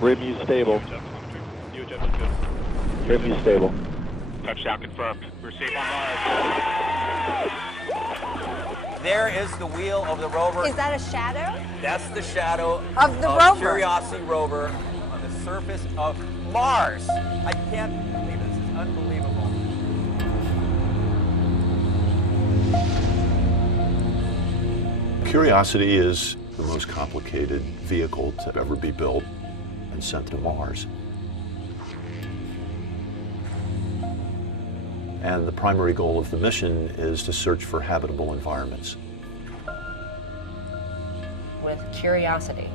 Rim stable. Rim stable. Touchdown confirmed. We're safe on Mars. There is the wheel of the rover. Is that a shadow? That's the shadow of the rover. Curiosity rover on the surface of Mars. I can't believe this. This is unbelievable. Curiosity is the most complicated vehicle to ever be built and sent to Mars. And the primary goal of the mission is to search for habitable environments. With Curiosity,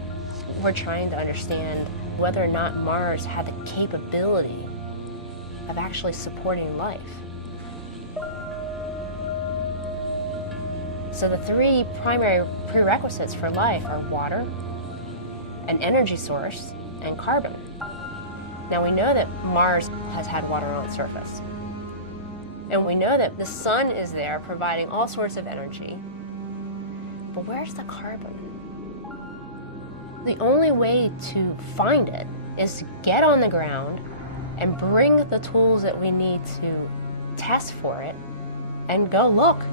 we're trying to understand whether or not Mars had the capability of actually supporting life. So the three primary prerequisites for life are water, an energy source, and carbon. Now we know that Mars has had water on its surface. And we know that the sun is there providing all sorts of energy. But where's the carbon? The only way to find it is to get on the ground and bring the tools that we need to test for it and go look.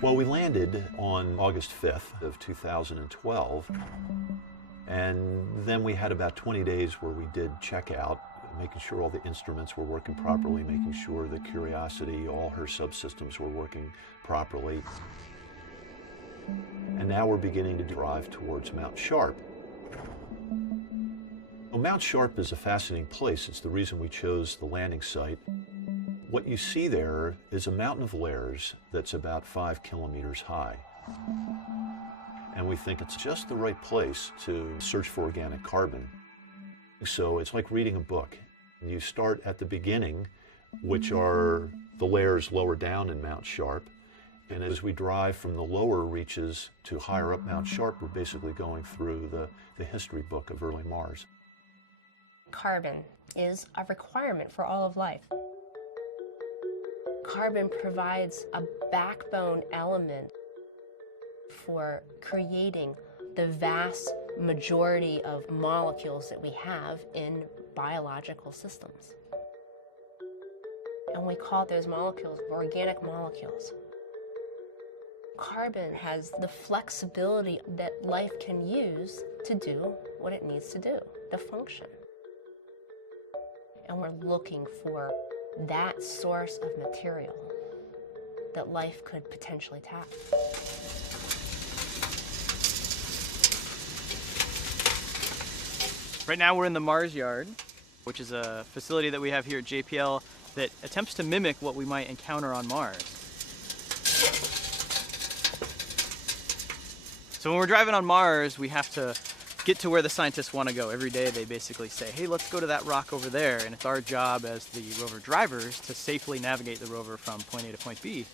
Well, we landed on August 5th of 2012, and then we had about 20 days where we did checkout, making sure all the instruments were working properly, making sure that Curiosity, all her subsystems were working properly. And now we're beginning to drive towards Mount Sharp. Well, Mount Sharp is a fascinating place. It's the reason we chose the landing site. What you see there is a mountain of layers that's about 5 kilometers high. And we think it's just the right place to search for organic carbon. So it's like reading a book. You start at the beginning, which are the layers lower down in Mount Sharp. And as we drive from the lower reaches to higher up Mount Sharp, we're basically going through the history book of early Mars. Carbon is a requirement for all of life. Carbon provides a backbone element for creating the vast majority of molecules that we have in biological systems. And we call those molecules organic molecules. Carbon has the flexibility that life can use to do what it needs to do, to function. And we're looking for that source of material that life could potentially tap. Right now we're in the Mars Yard, which is a facility that we have here at JPL that attempts to mimic what we might encounter on Mars. So when we're driving on Mars, we have to get to where the scientists want to go. Every day they basically say, hey, let's go to that rock over there. And it's our job as the rover drivers to safely navigate the rover from point A to point B.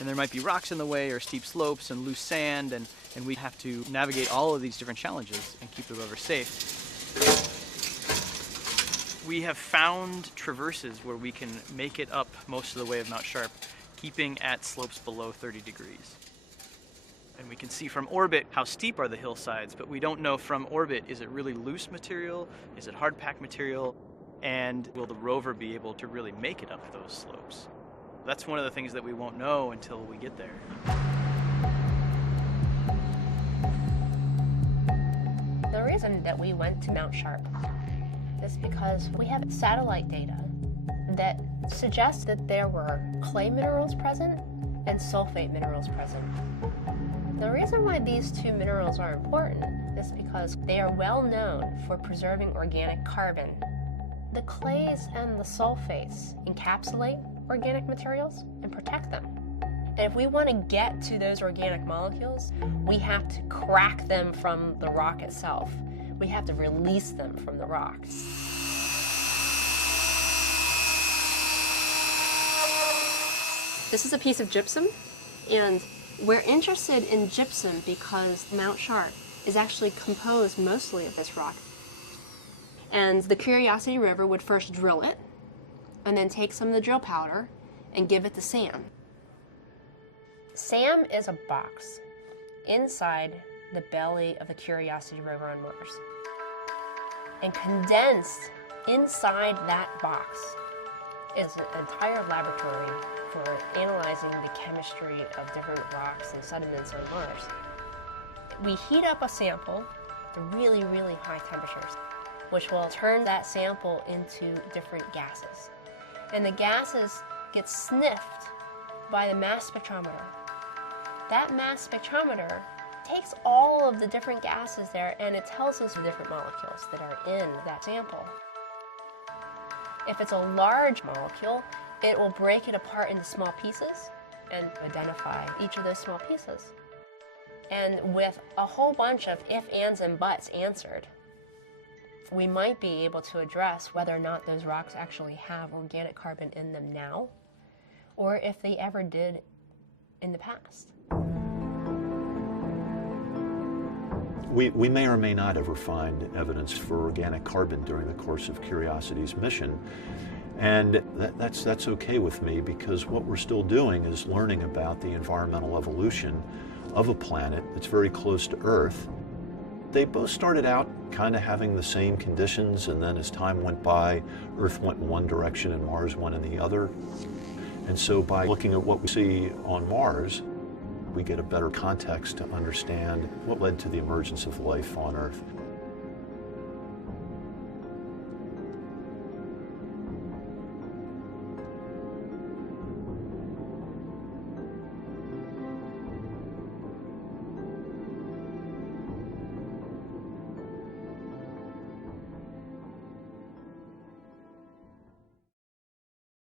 And there might be rocks in the way or steep slopes and loose sand, and we have to navigate all of these different challenges and keep the rover safe. We have found traverses where we can make it up most of the way of Mount Sharp, keeping at slopes below 30 degrees. And we can see from orbit how steep are the hillsides, but we don't know from orbit, is it really loose material? Is it hard packed material? And will the rover be able to really make it up those slopes? That's one of the things that we won't know until we get there. The reason that we went to Mount Sharp is because we have satellite data that suggests that there were clay minerals present and sulfate minerals present. The reason why these two minerals are important is because they are well known for preserving organic carbon. The clays and the sulfates encapsulate organic materials and protect them. And if we want to get to those organic molecules, we have to crack them from the rock itself. We have to release them from the rock. This is a piece of gypsum, and we're interested in gypsum because Mount Sharp is actually composed mostly of this rock. And the Curiosity Rover would first drill it, and then take some of the drill powder and give it to Sam. Sam is a box inside the belly of the Curiosity Rover on Mars. And condensed inside that box is an entire laboratory for analyzing the chemistry of different rocks and sediments on Mars. We heat up a sample to really, really high temperatures, which will turn that sample into different gases. And the gases get sniffed by the mass spectrometer. That mass spectrometer takes all of the different gases there and it tells us the different molecules that are in that sample. If it's a large molecule, it will break it apart into small pieces and identify each of those small pieces. And with a whole bunch of if, ands, and buts answered, we might be able to address whether or not those rocks actually have organic carbon in them now, or if they ever did in the past. We may or may not ever find evidence for organic carbon during the course of Curiosity's mission. And that's okay with me, because what we're still doing is learning about the environmental evolution of a planet that's very close to Earth. They both started out kind of having the same conditions, and then as time went by, Earth went in one direction and Mars went in the other. And so by looking at what we see on Mars, we get a better context to understand what led to the emergence of life on Earth.